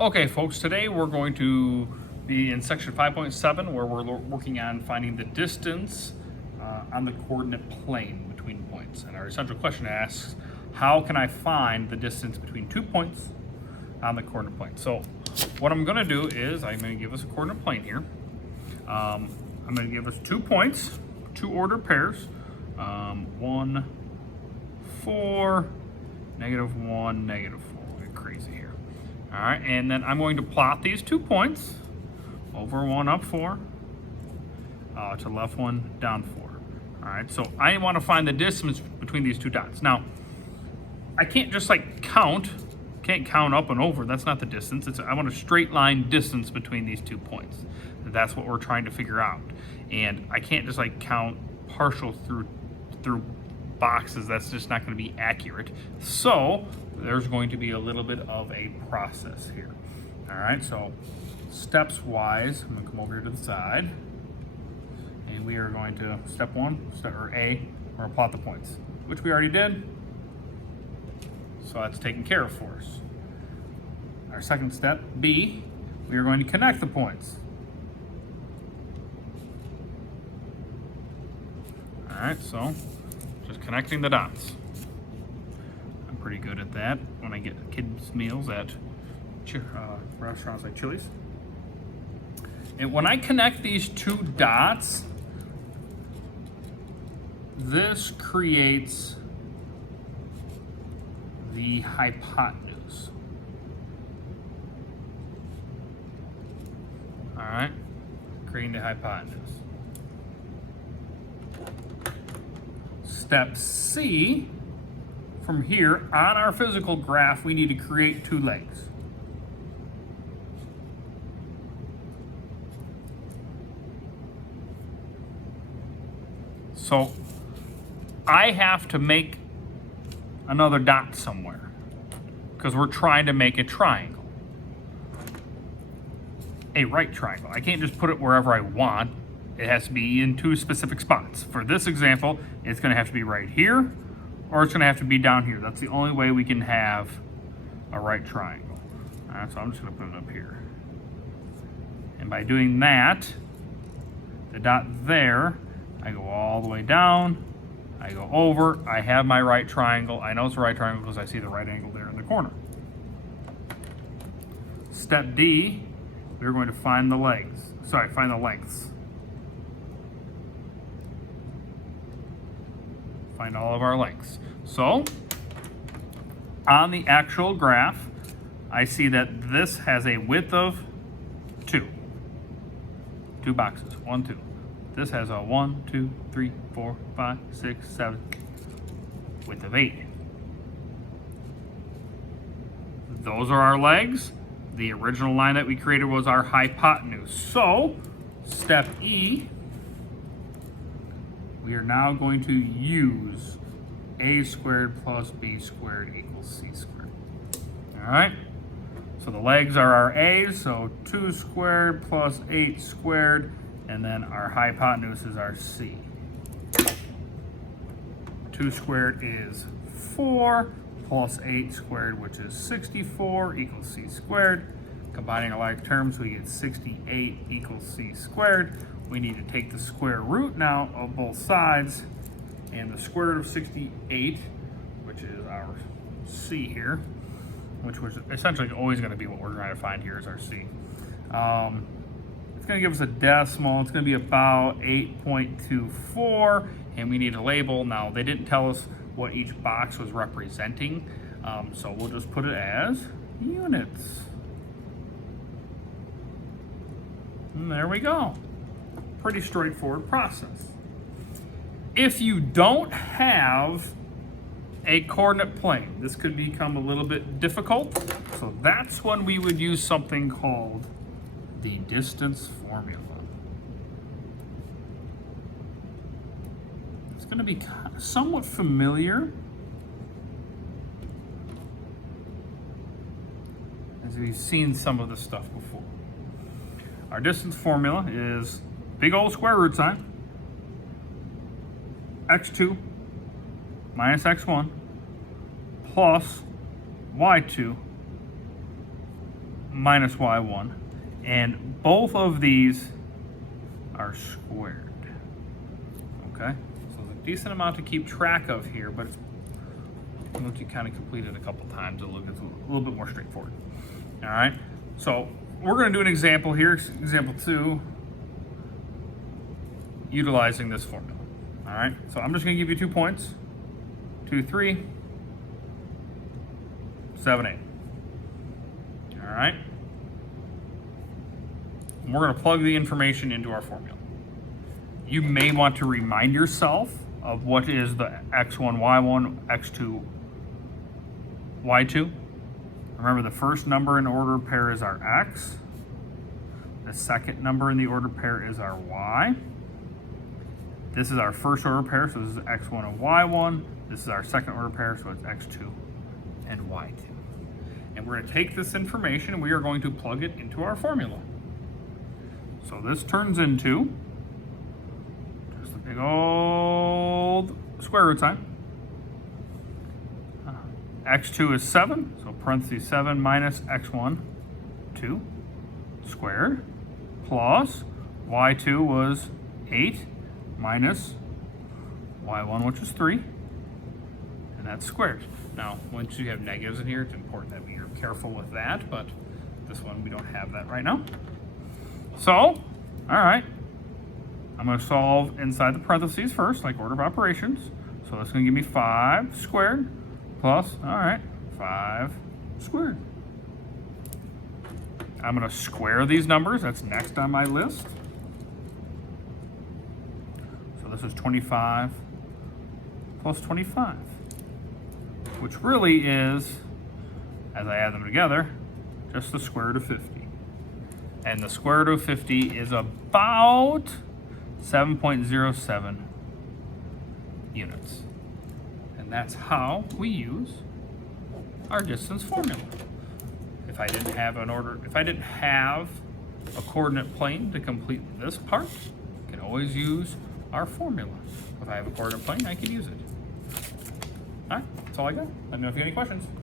Okay, folks, today we're going to be in section 5.7 where we're working on finding the distance on the coordinate plane between points. And our essential question asks, how can I find the distance between 2 points on the coordinate plane? So what I'm going to do is I'm going to give us a coordinate plane here. I'm going to give us 2 points, 2 ordered pairs, 1, 4, -1, -4. We'll get crazy here. All right, and then I'm going to plot these 2 points, over 1, up 4, to left 1, down 4. All right, so I want to find the distance between these 2 dots. Now, I can't just like can't count up and over. That's not the distance. I want a straight line distance between these 2 points. That's what we're trying to figure out. And I can't just like count partial through boxes. That's just not going to be accurate. So there's going to be a little bit of a process here. All right, so steps wise, I'm going to come over here to the side, and we are going to step 1, or A, we're going to plot the points, which we already did. So that's taken care of for us. Our second step, B, we are going to connect the points. All right, so just connecting the dots. I'm pretty good at that when I get kids' meals at restaurants like Chili's. And when I connect these 2 dots, this creates the hypotenuse. All right, creating the hypotenuse. Step C, from here on our physical graph, we need to create 2 legs. So I have to make another dot somewhere because we're trying to make a triangle, a right triangle. I can't just put it wherever I want. It has to be in 2 specific spots. For this example, it's going to have to be right here, or it's going to have to be down here. That's the only way we can have a right triangle. All right, so I'm just going to put it up here. And by doing that, the dot there, I go all the way down, I go over, I have my right triangle. I know it's a right triangle because I see the right angle there in the corner. Step D, we're going to find the find the lengths. Find all of our lengths. So, on the actual graph, I see that this has a width of 2. 2 boxes, 1, 2. This has a 1, 2, 3, 4, 5, 6, 7, width of 8. Those are our legs. The original line that we created was our hypotenuse. So, step E, we are now going to use a squared plus b squared equals c squared. All right, so the legs are our a's, so 2 squared plus 8 squared, and then our hypotenuse is our c. 2 squared is 4 plus 8 squared, which is 64, equals c squared. Combining our like terms, we get 68 equals c squared. We need to take the square root now of both sides, and the square root of 68, which is our c here, which was essentially always going to be what we're trying to find here is our c. It's going to give us a decimal. It's going to be about 8.24, and we need a label. Now, they didn't tell us what each box was representing, so we'll just put it as units. And there we go. Pretty straightforward process. If you don't have a coordinate plane, this could become a little bit difficult. So that's when we would use something called the distance formula. It's going to be somewhat familiar, as we've seen some of this stuff before. Our distance formula is big old square root sign, x2 minus x1 plus y2 minus y1. And both of these are squared. Okay? So there's a decent amount to keep track of here, but once you kind of complete it a couple times, it'll get a little bit more straightforward. All right? So we're going to do an example here, example 2, utilizing this formula. All right? So I'm just going to give you 2 points. 2, 3, 7, 8. All right? And we're going to plug the information into our formula. You may want to remind yourself of what is the x1, y1, x2, y2. Remember, the first number in order pair is our x. The second number in the order pair is our y. This is our first order pair, so this is x1 and y1. This is our second order pair, so it's x2 and y2. And we're going to take this information and we are going to plug it into our formula. So this turns into just a big old square root sign. X2 is 7, so parentheses 7 minus x1, 2, squared, plus y2 was 8 minus y1, which is 3, and that's squared. Now, once you have negatives in here, it's important that you're careful with that, but this one, we don't have that right now. So, all right, I'm going to solve inside the parentheses first, like order of operations. So that's going to give me 5 squared plus, all right, 5 squared. I'm going to square these numbers. That's next on my list. So this is 25 plus 25, which really is, as I add them together, just the square root of 50. And the square root of 50 is about 7.07 units. And that's how we use our distance formula. If I didn't have a coordinate plane to complete this part, I can always use our formula. If I have a coordinate plane, I can use it. All right, that's all I got. Let me know if you have any questions.